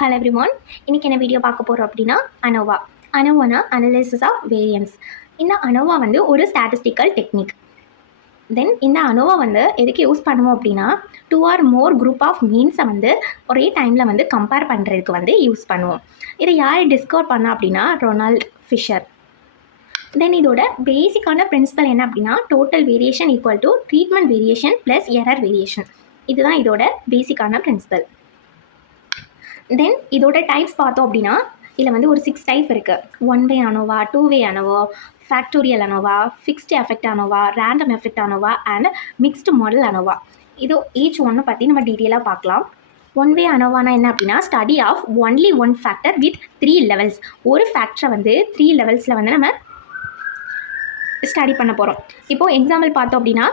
Hello everyone, இன்றைக்கி என்ன video பார்க்க போகிறோம் அப்படின்னா அனோவானா அனலைசிஸ் ஆஃப் வேரியன்ஸ். இந்த அனோவா வந்து ஒரு ஸ்டாட்டிஸ்டிக்கல் டெக்னிக். தென் இந்த அனோவா வந்து எதுக்கு யூஸ் பண்ணுவோம் அப்படின்னா 2 or more குரூப் ஆஃப் மீன்ஸை வந்து ஒரே டைமில் வந்து கம்பேர் பண்ணுறதுக்கு வந்து யூஸ் பண்ணுவோம். இதை யார் டிஸ்கவர் பண்ணா அப்படின்னா ரொனால்ட் ஃபிஷர். தென் இதோட பேசிக்கான பிரின்சிபல் என்ன அப்படின்னா total variation equal to treatment variation plus error variation. இதுதான் இதோட பேசிக்கான பிரின்சிபல். தென் இதோட டைப்ஸ் பார்த்தோம் அப்படின்னா இதில் வந்து ஒரு 6 டைப் இருக்குது. 1 way ANOVA, 2 way ANOVA, factorial ANOVA, fixed effect ANOVA, random effect ANOVA and mixed model ANOVA. இது ஈச் ஒன்று பற்றி நம்ம டீட்டெயிலாக பார்க்கலாம். 1 வே அனோவானா என்ன அப்படின்னா study of only one factor with 3 levels. ஒரு ஃபேக்டரை வந்து 3 லெவல்ஸில் வந்து நம்ம ஸ்டடி பண்ண போகிறோம். இப்போது எக்ஸாம்பிள் பார்த்தோம் அப்படின்னா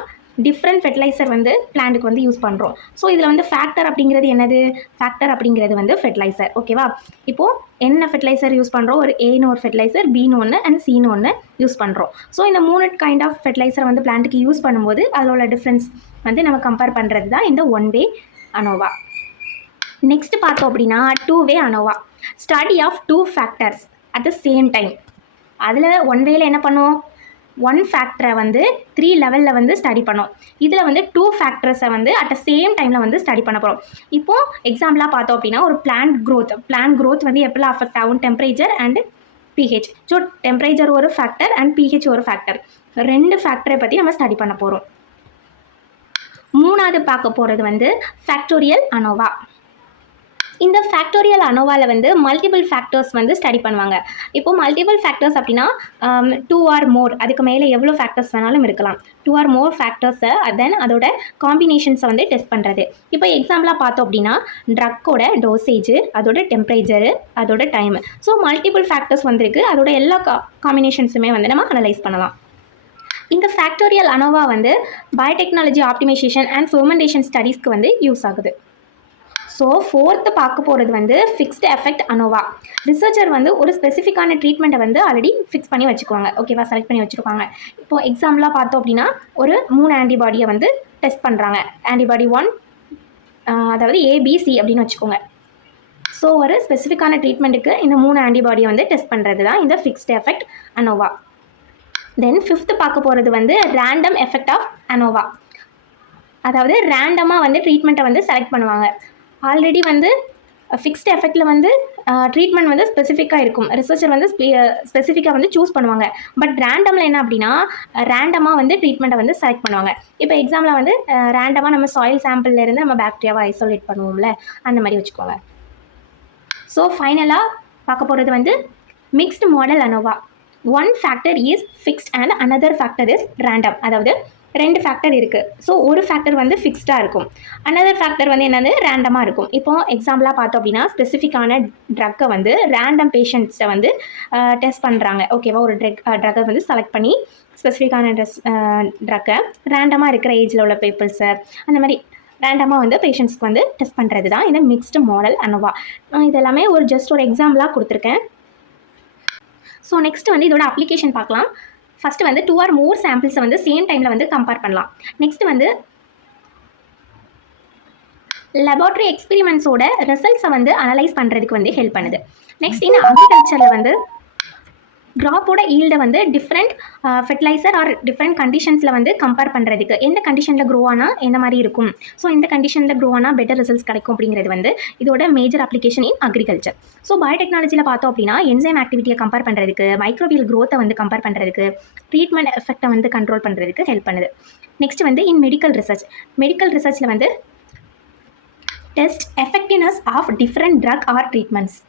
டிஃப்ரெண்ட் ஃபெர்டிலைசர் வந்து பிளான்ட்டுக்கு வந்து யூஸ் பண்ணுறோம். ஸோ இதில் வந்து ஃபேக்டர் அப்படிங்கிறது என்னது? ஃபேக்டர் அப்படிங்கிறது வந்து ஃபெர்டிலைசர். ஓகேவா? இப்போது என்ன ஃபெர்டிலைசர் யூஸ் பண்ணுறோம்? ஒரு ஏன்னு ஒரு ஃபெர்டிலைசர், பின்னு ஒன்று அண்ட் சின்னு ஒன்று யூஸ் பண்ணுறோம். ஸோ இந்த 3 கைண்ட் ஆஃப் ஃபெர்டிலைசர் வந்து பிளான்ட்டுக்கு யூஸ் பண்ணும்போது அதோட டிஃப்ரென்ஸ் வந்து நம்ம கம்பேர் பண்ணுறது தான் இந்த 1 வே அனோவா. நெக்ஸ்ட் பார்த்தோம் அப்படின்னா 2 way ANOVA. Study of 2 factors at the same time. அதில் 1 வேல என்ன பண்ணுவோம்? 1 ஃபேக்டரை வந்து 3 லெவலில் வந்து ஸ்டடி பண்ணோம். இதில் வந்து 2 ஃபேக்டர்ஸை வந்து அட் த சேம் டைமில் வந்து ஸ்டடி பண்ண போகிறோம். இப்போது எக்ஸாம்பிளாக பார்த்தோம் அப்படின்னா ஒரு பிளான்ட் க்ரோத் வந்து எப்படிலாம் அஃபெக்ட் ஆகும்? Temperature and pH. So temperature ஒரு ஃபேக்டர் அண்ட் பிஹெச் ஒரு ஃபேக்டர். 2 ஃபேக்டரை பற்றி நம்ம ஸ்டடி பண்ண போகிறோம். மூணாவது பார்க்க போகிறது வந்து ஃபேக்டோரியல் அனோவா. இந்த ஃபேக்டோரியல் அனோவாவில் வந்து மல்டிபிள் ஃபேக்டர்ஸ் வந்து ஸ்டடி பண்ணுவாங்க. இப்போது மல்டிபிள் ஃபேக்டர்ஸ் அப்படின்னா 2 or more, அதுக்கு மேலே எவ்வளோ ஃபேக்டர்ஸ் வேணாலும் இருக்கலாம். 2 or more ஃபேக்டர்ஸை தென் அதோட காம்பினேஷன்ஸை வந்து டெஸ்ட் பண்ணுறது. இப்போ எக்ஸாம்பிளாக பார்த்தோம் அப்படின்னா ட்ரக்கோட டோசேஜு, அதோட டெம்பரேச்சரு, அதோட டைமு. ஸோ மல்டிபிள் ஃபேக்டர்ஸ் வந்திருக்கு. அதோட எல்லா காம்பினேஷன்ஸுமே வந்து நம்ம அனலைஸ் பண்ணலாம். இந்த ஃபேக்டோரியல் அனோவா வந்து பயோடெக்னாலஜி ஆப்டிமைசேஷன் அண்ட் ஃபெர்மெண்டேஷன் ஸ்டடீஸ்க்கு வந்து யூஸ் ஆகுது. ஸோ ஃபோர்த்து பார்க்க போகிறது வந்து ஃபிக்ஸ்டு எஃபெக்ட் அனோவா. ரிசர்ச்சர் வந்து ஒரு ஸ்பெசிஃபிக்கான ட்ரீட்மெண்ட்டை வந்து ஆல்ரெடி ஃபிக்ஸ் பண்ணி வச்சுக்குவாங்க. ஓகேவா? செலக்ட் பண்ணி வச்சுருக்காங்க. இப்போது எக்ஸாம்பிளாக பார்த்தோம் அப்படின்னா ஒரு 3 ஆன்டிபாடியை வந்து டெஸ்ட் பண்ணுறாங்க. ஆன்டிபாடி 1, அதாவது ஏபிசி அப்படின்னு வச்சுக்கோங்க. ஸோ ஒரு ஸ்பெசிஃபிக்கான ட்ரீட்மெண்ட்டுக்கு இந்த 3 ஆன்டிபாடியை வந்து டெஸ்ட் பண்ணுறது தான் இந்த ஃபிக்ஸ்டு எஃபெக்ட் அனோவா. தென் ஃபிஃப்த்து பார்க்க போகிறது வந்து ரேண்டம் எஃபெக்ட் ஆஃப் அனோவா. அதாவது ரேண்டமாக வந்து ட்ரீட்மெண்ட்டை வந்து செலக்ட் பண்ணுவாங்க. ஆல்ரெடி வந்து ஃபிக்ஸ்டு எஃபெக்டில் வந்து ட்ரீட்மெண்ட் வந்து ஸ்பெசிஃபிக்காக இருக்கும். ரிசர்ச்சர் வந்து ஸ்பெசிஃபிக்காக வந்து சூஸ் பண்ணுவாங்க. பட் ரேண்டமில் என்ன அப்படின்னா ரேண்டமாக வந்து ட்ரீட்மெண்ட்டை வந்து செலக்ட் பண்ணுவாங்க. இப்போ எக்ஸாம்பிள் வந்து ரேண்டமாக நம்ம சாயில் சாம்பிள்லேருந்து நம்ம பாக்டீரியாவை ஐசோலேட் பண்ணுவோம்ல, அந்த மாதிரி வச்சுக்கோங்க. ஸோ ஃபைனலாக பார்க்க போகிறது வந்து mixed model ANOVA. 1 factor is fixed and another factor is random. அதாவது 2 ஃபேக்டர் இருக்குது. ஸோ ஒரு ஃபேக்டர் வந்து ஃபிக்ஸ்டாக இருக்கும், அனதர் ஃபேக்டர் வந்து என்னது ரேண்டமாக இருக்கும். இப்போது எக்ஸாம்பிளாக பார்த்தோம் அப்படின்னா ஸ்பெசிஃபிக்கான ட்ரக்கை வந்து ரேண்டம் பேஷண்ட்ஸை வந்து டெஸ்ட் பண்ணுறாங்க. ஓகேவா? ஒரு ட்ரக்கை வந்து செலக்ட் பண்ணி ஸ்பெசிஃபிக்கான ட்ரக்கை ரேண்டமாக இருக்கிற ஏஜில் உள்ள பீப்புள்ஸை அந்த மாதிரி ரேண்டமாக வந்து பேஷண்ட்ஸ்க்கு வந்து டெஸ்ட் பண்ணுறது தான் இந்த மிக்ஸ்டு மாடல் அனோவா. இதெல்லாமே ஜஸ்ட் ஒரு எக்ஸாம்பிளாக கொடுத்துருக்கேன். ஸோ நெக்ஸ்ட் வந்து இதோட அப்ளிகேஷன் பார்க்கலாம். ஃபஸ்ட்டு வந்து 2 or more சாம்பிள்ஸை வந்து சேம் டைமில் வந்து கம்பேர் பண்ணலாம். நெக்ஸ்ட் வந்து லெபார்ட்ரி எக்ஸ்பெரிமெண்ட்ஸோட ரிசல்ட்ஸை வந்து அனலைஸ் பண்ணுறதுக்கு வந்து ஹெல்ப் பண்ணுது. நெக்ஸ்ட் இந்த அக்ரிகல்ச்சரில் வந்து கிராப்போட ஈல்டை வந்து டிஃப்ரெண்ட் ஃபெர்டிலைசர் ஆர் டிஃப்ரெண்ட் கண்டிஷன்ஸில் வந்து கம்பேர் பண்ணுறதுக்கு எந்த கண்டிஷனில் க்ரோ ஆனால் எந்த மாதிரி இருக்கும், ஸோ இந்த கண்டிஷனில் க்ரோ ஆனால் பெட்டர் ரிசல்ட்ஸ் கிடைக்கும் அப்படிங்கிறது வந்து இதோட major application in agriculture. So பயோடெக்னாலஜியில் பார்த்தோம் அப்படின்னா என்சைம் ஆக்டிவிட்டியை கம்பேர் பண்ணுறதுக்கு, மைக்ரோபியல் க்ரோத்தை வந்து கம்பேர் பண்ணுறதுக்கு, ட்ரீட்மெண்ட் எஃபெக்டை வந்து கண்ட்ரோல் பண்ணுறதுக்கு ஹெல்ப் பண்ணுது. நெக்ஸ்ட் வந்து இன் மெடிக்கல் ரிசர்ச்சில் வந்து test effectiveness of different drug or treatments.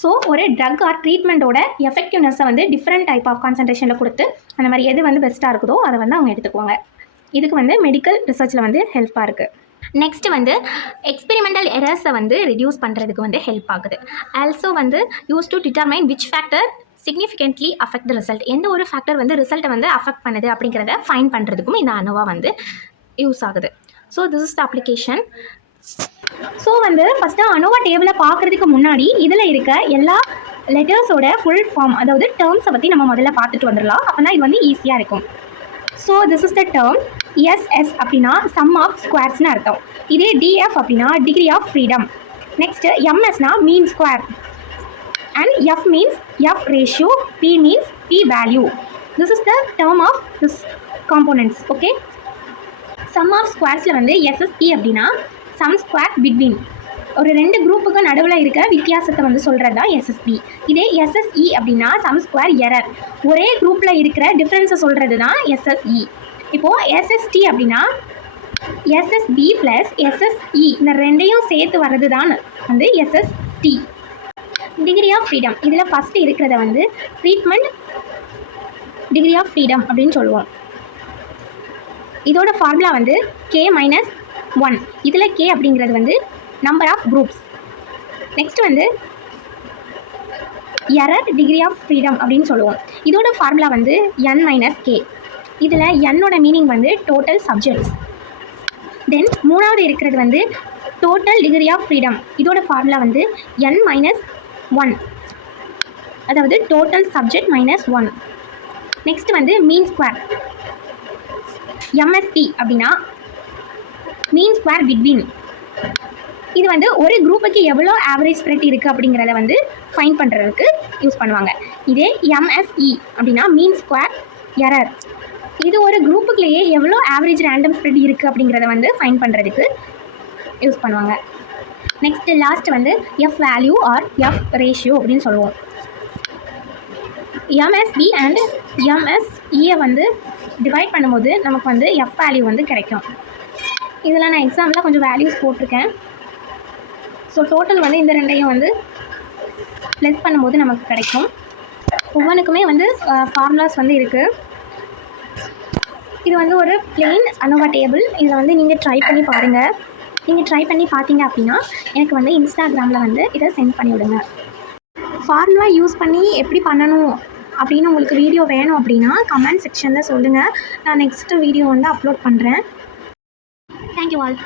So ஒரு ட்ரக் ஆர் ட்ரீட்மெண்ட்டோட எஃபெக்டிவ்னஸை வந்து டிஃப்ரெண்ட் டைப் ஆஃப் கான்சன்ட்ரேஷனில் கொடுத்து அந்த மாதிரி எது வந்து பெஸ்ட்டாக இருக்குதோ அதை வந்து அவங்க எடுத்துக்குவாங்க. இதுக்கு வந்து மெடிக்கல் ரிசர்ச்சில் வந்து ஹெல்ப்பாக இருக்குது. நெக்ஸ்ட் வந்து எக்ஸ்பெரிமெண்டல் எரர்ஸை வந்து ரிடியூஸ் பண்ணுறதுக்கு வந்து ஹெல்ப் ஆகுது. ஆல்சோ வந்து use to determine which factor significantly affect the result. எந்த ஒரு ஃபேக்டர் வந்து ரிசல்ட்டை வந்து அஃபெக்ட் பண்ணுது அப்படிங்கிறத ஃபைன் பண்ணுறதுக்கும் இந்த அனோவா வந்து யூஸ் ஆகுது. So this is the application. So வந்து ஃபஸ்ட்டு அனோவா டேபிளை பார்க்குறதுக்கு முன்னாடி இதில் இருக்க எல்லா லெட்டர்ஸோட ஃபுல் ஃபார்ம், அதாவது டேர்ம்ஸை பற்றி நம்ம முதல்ல பார்த்துட்டு வந்துடலாம். அப்போ தான் இது வந்து ஈஸியாக இருக்கும். So this is the term. SS அப்படின்னா சம் ஆஃப் ஸ்கொயர்ஸ்னு அர்த்தம். இதே டிஎஃப் அப்படின்னா டிகிரி ஆஃப் ஃப்ரீடம். நெக்ஸ்ட்டு எம்எஸ்னா mean square and F means F ratio, P means P value. This is the term of this components. Okay. Sum of squaresல வந்து SSE அப்படின்னா sum square between ஒரு ரெண்டு குரூப்புக்கு நடுவில் இருக்க வித்தியாசத்தை வந்து சொல்கிறது தான் SSB. இதே SSE அப்படின்னா சம் ஸ்கொயர் எரர், ஒரே குரூப்பில் இருக்கிற டிஃப்ரென்ஸை சொல்கிறது தான் SSE. இப்போது SST அப்படின்னா SSB ப்ளஸ் SSE இந்த ரெண்டையும் சேர்த்து வர்றது தான் வந்து SST. டிகிரி ஆஃப் ஃப்ரீடம், இதில் ஃபஸ்ட்டு இருக்கிறத வந்து ட்ரீட்மெண்ட் டிகிரி ஆஃப் ஃப்ரீடம் அப்படின்னு சொல்லுவோம். இதோட ஃபார்முலா வந்து K-1. இதில் K அப்படிங்கிறது வந்து நம்பர் ஆஃப் குரூப்ஸ். நெக்ஸ்ட் வந்து எரர் டிகிரி ஆஃப் ஃப்ரீடம் அப்படின்னு சொல்லுவோம். இதோட ஃபார்முலா வந்து N-K. இதில் என்னோட மீனிங் வந்து டோட்டல் சப்ஜெக்ட்ஸ். தென் மூணாவது இருக்கிறது வந்து டோட்டல் டிகிரி ஆஃப் ஃப்ரீடம். இதோட ஃபார்முலா வந்து N-1, அதாவது டோட்டல் சப்ஜெக்ட் -1. நெக்ஸ்ட் வந்து மீன் ஸ்கொயர், MSP அப்படின்னா மீன் ஸ்கொயர் பிட்வீன். இது வந்து ஒரு குரூப்புக்கு எவ்வளோ ஆவரேஜ் ஸ்ப்ரெட் இருக்குது அப்படிங்கிறத வந்து ஃபைண்ட் பண்ணுறதுக்கு யூஸ் பண்ணுவாங்க. இதே MSE அப்படின்னா மீன் ஸ்கொயர் எரர், இது ஒரு குரூப்புக்குள்ளேயே எவ்வளோ ஆவரேஜ் ரேண்டம் ஸ்ப்ரெட் இருக்குது அப்படிங்கிறத வந்து ஃபைண்ட் பண்ணுறதுக்கு யூஸ் பண்ணுவாங்க. நெக்ஸ்ட்டு லாஸ்ட் வந்து F value or F ratio அப்படின்னு சொல்லுவோம். MSB அண்ட் MSEயை வந்து டிவைட் பண்ணும்போது நமக்கு வந்து F வேல்யூ வந்து கிடைக்கும். இதில் நான் எக்ஸாம்பிளாக கொஞ்சம் வேல்யூஸ் போட்டிருக்கேன். ஸோ டோட்டல் வந்து இந்த ரெண்டையும் வந்து ப்ளஸ் பண்ணும்போது நமக்கு கிடைக்கும். ஒவ்வொன்றுக்குமே வந்து ஃபார்முலாஸ் வந்து இருக்குது. இது வந்து ஒரு பிளெயின் அனோவா டேபிள். இதை வந்து நீங்கள் ட்ரை பண்ணி பாருங்கள். நீங்கள் ட்ரை பண்ணி பார்த்தீங்க அப்படின்னா எனக்கு வந்து இன்ஸ்டாகிராமில் வந்து இதை சென்ட் பண்ணி விடுங்க. ஃபார்முலா யூஸ் பண்ணி எப்படி பண்ணணும் அப்படின்னு உங்களுக்கு வீடியோ வேணும் அப்படின்னா கமெண்ட் செக்ஷனில் சொல்லுங்கள். நான் நெக்ஸ்ட்டு வீடியோ வந்து அப்லோட் பண்ணுறேன். Thank you all.